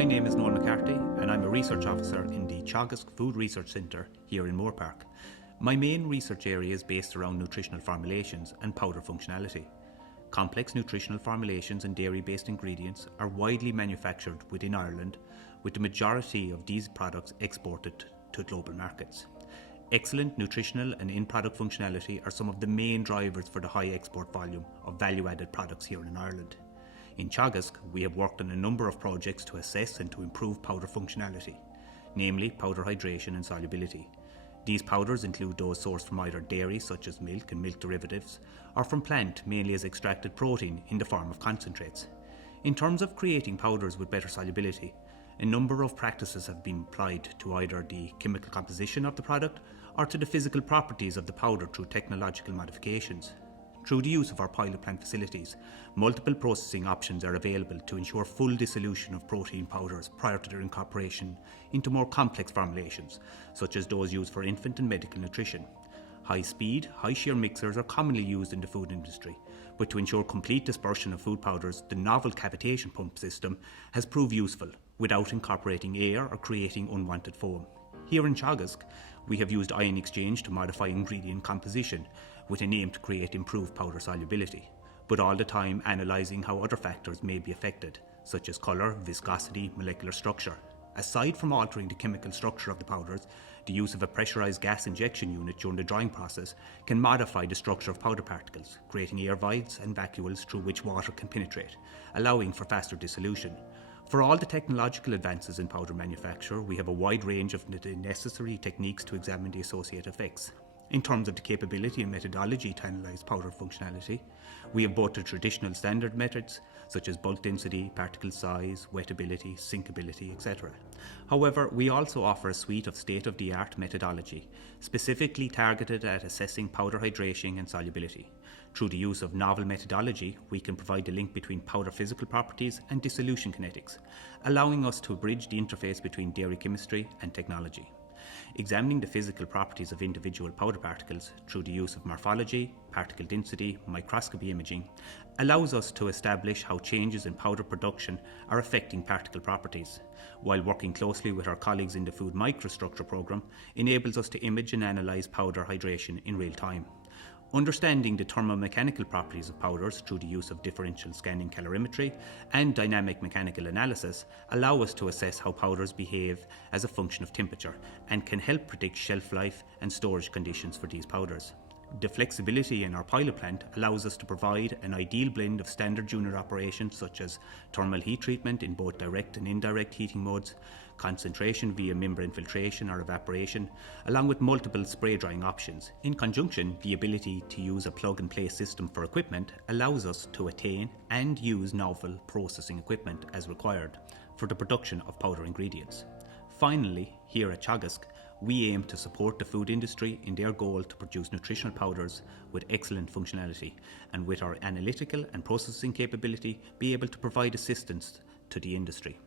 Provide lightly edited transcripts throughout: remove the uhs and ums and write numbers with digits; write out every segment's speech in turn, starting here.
My name is Noel McCarthy and I'm a research officer in the Teagasc Food Research Centre here in Moorepark. My main research area is based around nutritional formulations and powder functionality. Complex nutritional formulations and dairy-based ingredients are widely manufactured within Ireland, with the majority of these products exported to global markets. Excellent nutritional and in-product functionality are some of the main drivers for the high export volume of value-added products here in Ireland. In Teagasc, we have worked on a number of projects to assess and to improve powder functionality, namely powder hydration and solubility. These powders include those sourced from either dairy, such as milk and milk derivatives, or from plant, mainly as extracted protein in the form of concentrates. In terms of creating powders with better solubility, a number of practices have been applied to either the chemical composition of the product or to the physical properties of the powder through technological modifications. Through the use of our pilot plant facilities, multiple processing options are available to ensure full dissolution of protein powders prior to their incorporation into more complex formulations, such as those used for infant and medical nutrition. High-speed, high-shear mixers are commonly used in the food industry, but to ensure complete dispersion of food powders, the novel cavitation pump system has proved useful without incorporating air or creating unwanted foam. Here in Teagasc, we have used ion exchange to modify ingredient composition with an aim to create improved powder solubility, but all the time analysing how other factors may be affected, such as colour, viscosity, molecular structure. Aside from altering the chemical structure of the powders, the use of a pressurised gas injection unit during the drying process can modify the structure of powder particles, creating air voids and vacuoles through which water can penetrate, allowing for faster dissolution. For all the technological advances in powder manufacture, we have a wide range of the necessary techniques to examine the associated effects. In terms of the capability and methodology to analyse powder functionality, we have both the traditional standard methods, such as bulk density, particle size, wettability, sinkability, etc. However, we also offer a suite of state-of-the-art methodology, specifically targeted at assessing powder hydration and solubility. Through the use of novel methodology, we can provide the link between powder physical properties and dissolution kinetics, allowing us to bridge the interface between dairy chemistry and technology. Examining the physical properties of individual powder particles through the use of morphology, particle density, microscopy imaging allows us to establish how changes in powder production are affecting particle properties, while working closely with our colleagues in the food microstructure program enables us to image and analyse powder hydration in real time. Understanding the thermomechanical properties of powders through the use of differential scanning calorimetry and dynamic mechanical analysis allow us to assess how powders behave as a function of temperature and can help predict shelf life and storage conditions for these powders. The flexibility in our pilot plant allows us to provide an ideal blend of standard unit operations such as thermal heat treatment in both direct and indirect heating modes, concentration via membrane filtration or evaporation, along with multiple spray drying options. In conjunction, the ability to use a plug-and-play system for equipment allows us to attain and use novel processing equipment as required for the production of powder ingredients. Finally, here at Teagasc, we aim to support the food industry in their goal to produce nutritional powders with excellent functionality, and with our analytical and processing capability be able to provide assistance to the industry.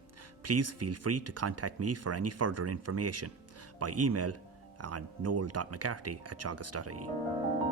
Please feel free to contact me for any further information by email on noel.mccarthy@teagasc.ie.